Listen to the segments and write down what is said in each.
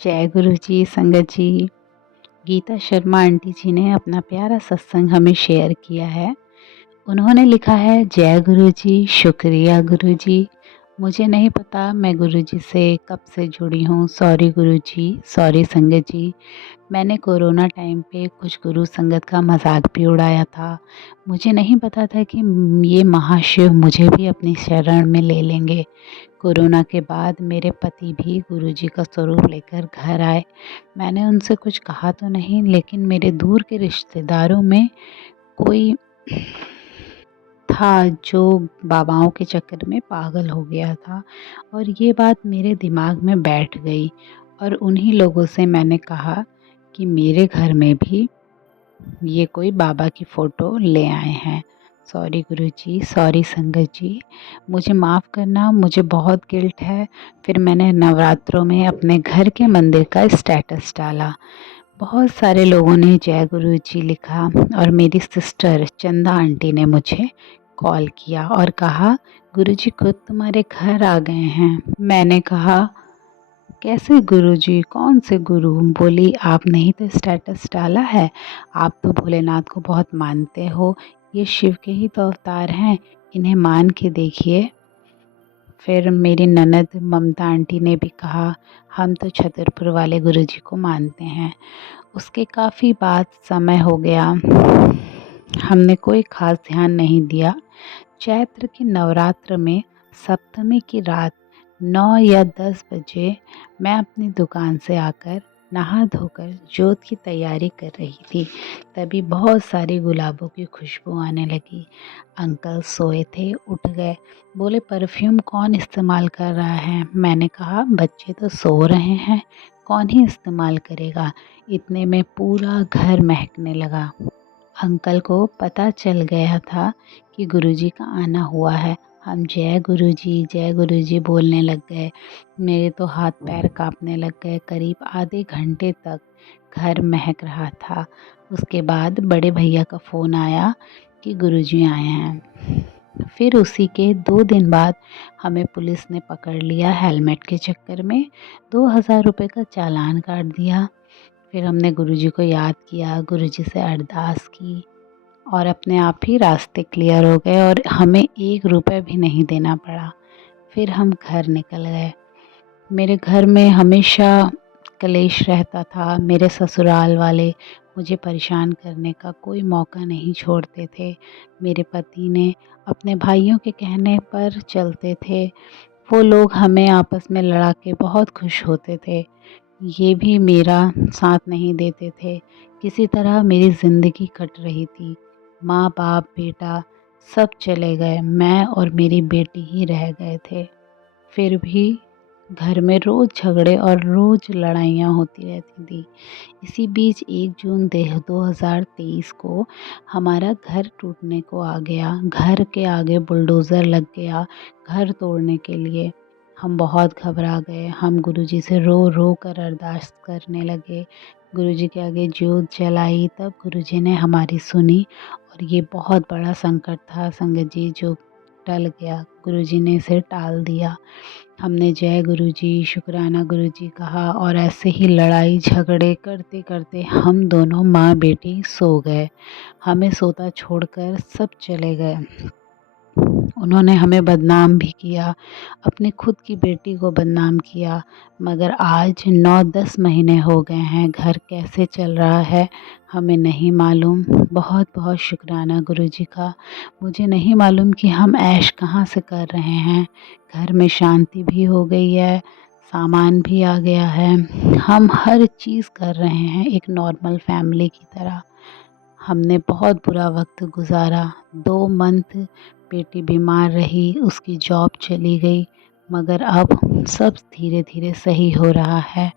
जय गुरु जी। संगत जी, गीता शर्मा आंटी जी ने अपना प्यारा सत्संग हमें शेयर किया है। उन्होंने लिखा है, जय गुरु जी, शुक्रिया गुरु जी। मुझे नहीं पता मैं गुरु जी से कब से जुड़ी हूँ। सॉरी गुरु जी, सॉरी संगत जी। मैंने कोरोना टाइम पे कुछ गुरु संगत का मजाक भी उड़ाया था। मुझे नहीं पता था कि ये महाशिव मुझे भी अपनी शरण में ले लेंगे। कोरोना के बाद मेरे पति भी गुरुजी का स्वरूप लेकर घर आए। मैंने उनसे कुछ कहा तो नहीं, लेकिन मेरे दूर के रिश्तेदारों में कोई था जो बाबाओं के चक्कर में पागल हो गया था, और ये बात मेरे दिमाग में बैठ गई। और उन्हीं लोगों से मैंने कहा कि मेरे घर में भी ये कोई बाबा की फ़ोटो ले आए हैं। सॉरी गुरुजी, सॉरी संगत जी, मुझे माफ़ करना, मुझे बहुत गिल्ट है। फिर मैंने नवरात्रों में अपने घर के मंदिर का स्टेटस डाला। बहुत सारे लोगों ने जय गुरु जी लिखा, और मेरी सिस्टर चंदा आंटी ने मुझे कॉल किया और कहा, गुरुजी खुद तुम्हारे घर आ गए हैं। मैंने कहा, कैसे गुरुजी, कौन से गुरु? बोली, आप नहीं तो स्टेटस डाला है, आप तो भोलेनाथ को बहुत मानते हो, ये शिव के ही तो अवतार हैं, इन्हें मान के देखिए। फिर मेरी ननद ममता आंटी ने भी कहा, हम तो छतरपुर वाले गुरुजी को मानते हैं। उसके काफ़ी बाद समय हो गया, हमने कोई ख़ास ध्यान नहीं दिया। चैत्र के नवरात्र में सप्तमी की रात 9 या 10 बजे मैं अपनी दुकान से आकर नहा धोकर जोत की तैयारी कर रही थी। तभी बहुत सारी गुलाबों की खुशबू आने लगी। अंकल सोए थे, उठ गए, बोले, परफ्यूम कौन इस्तेमाल कर रहा है? मैंने कहा, बच्चे तो सो रहे हैं, कौन ही इस्तेमाल करेगा। इतने में पूरा घर महकने लगा। अंकल को पता चल गया था कि गुरुजी का आना हुआ है। हम जय गुरुजी बोलने लग गए। मेरे तो हाथ पैर कांपने लग गए। करीब आधे घंटे तक घर महक रहा था। उसके बाद बड़े भैया का फ़ोन आया कि गुरुजी आए हैं। फिर उसी के 2 दिन बाद हमें पुलिस ने पकड़ लिया हेलमेट के चक्कर में। 2000 रुपये का चालान काट दिया। फिर हमने गुरुजी को याद किया, गुरुजी से अरदास की, और अपने आप ही रास्ते क्लियर हो गए और हमें 1 रुपये भी नहीं देना पड़ा। फिर हम घर निकल गए। मेरे घर में हमेशा कलेश रहता था। मेरे ससुराल वाले मुझे परेशान करने का कोई मौका नहीं छोड़ते थे। मेरे पति ने अपने भाइयों के कहने पर चलते थे। वो लोग हमें आपस में लड़ा के बहुत खुश होते थे। ये भी मेरा साथ नहीं देते थे। किसी तरह मेरी ज़िंदगी कट रही थी। माँ बाप बेटा सब चले गए, मैं और मेरी बेटी ही रह गए थे। फिर भी घर में रोज़ झगड़े और रोज़ लड़ाइयाँ होती रहती थी। इसी बीच 1 जून 2023 को हमारा घर टूटने को आ गया। घर के आगे बुलडोज़र लग गया घर तोड़ने के लिए। हम बहुत घबरा गए। हम गुरुजी से रो रो कर अरदास करने लगे। गुरुजी के आगे जोत जलाई, तब गुरुजी ने हमारी सुनी, और ये बहुत बड़ा संकट था संगत जी, जो टल गया। गुरुजी ने इसे टाल दिया। हमने जय गुरुजी, शुक्राना गुरुजी कहा, और ऐसे ही लड़ाई झगड़े करते करते हम दोनों माँ बेटी सो गए। हमें सोता छोड़कर सब चले गए। उन्होंने हमें बदनाम भी किया, अपनी खुद की बेटी को बदनाम किया। मगर आज 9-10 महीने हो गए हैं, घर कैसे चल रहा है हमें नहीं मालूम। बहुत बहुत शुक्राना गुरुजी का। मुझे नहीं मालूम कि हम ऐश कहाँ से कर रहे हैं। घर में शांति भी हो गई है, सामान भी आ गया है। हम हर चीज़ कर रहे हैं एक नॉर्मल फैमिली की तरह। हमने बहुत बुरा वक्त गुजारा। 2 मंथ बेटी बीमार रही, उसकी जॉब चली गई, मगर अब सब धीरे धीरे सही हो रहा है।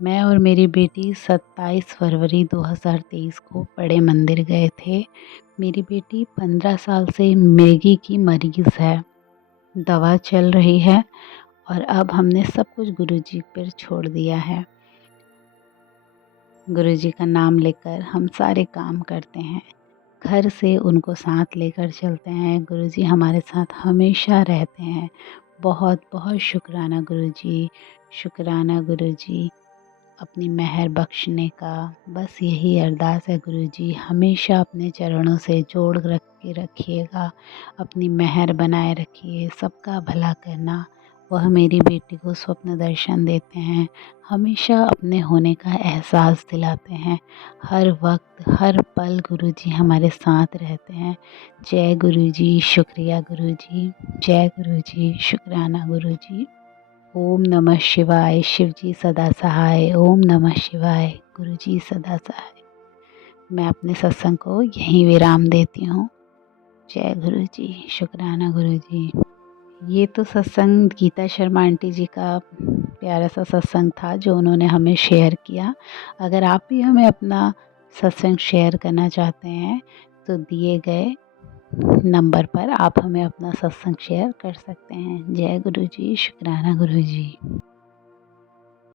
मैं और मेरी बेटी 27 फरवरी 2023 को बड़े मंदिर गए थे। मेरी बेटी 15 साल से मिर्गी की मरीज़ है, दवा चल रही है, और अब हमने सब कुछ गुरुजी पर छोड़ दिया है। गुरुजी का नाम लेकर हम सारे काम करते हैं। घर से उनको साथ लेकर चलते हैं। गुरुजी हमारे साथ हमेशा रहते हैं। बहुत बहुत शुक्राना गुरुजी, शुक्राना गुरुजी। अपनी मेहर बख्शने का। बस यही अरदास है गुरुजी, हमेशा अपने चरणों से जोड़ रख के रखिएगा, अपनी मेहर बनाए रखिए। सबका भला करना, वह मेरी बेटी को स्वप्न दर्शन देते हैं, हमेशा अपने होने का एहसास दिलाते हैं। हर वक्त हर पल गुरुजी हमारे साथ रहते हैं। जय गुरुजी, शुक्रिया गुरुजी, जय गुरुजी, शुक्राना गुरुजी। ओम नमः शिवाय, शिव जी सदा सहाय। ओम नमः शिवाय, गुरु जी सदा सहाय। मैं अपने सत्संग को यहीं विराम देती हूँ। जय गुरु जी, शुक्राना गुरु जी। ये तो सत्संग गीता शर्मा आंटी जी का प्यारा सा सत्संग था जो उन्होंने हमें शेयर किया। अगर आप भी हमें अपना सत्संग शेयर करना चाहते हैं तो दिए गए नंबर पर आप हमें अपना सत्संग शेयर कर सकते हैं। जय गुरु जी, शुक्राना गुरु जी।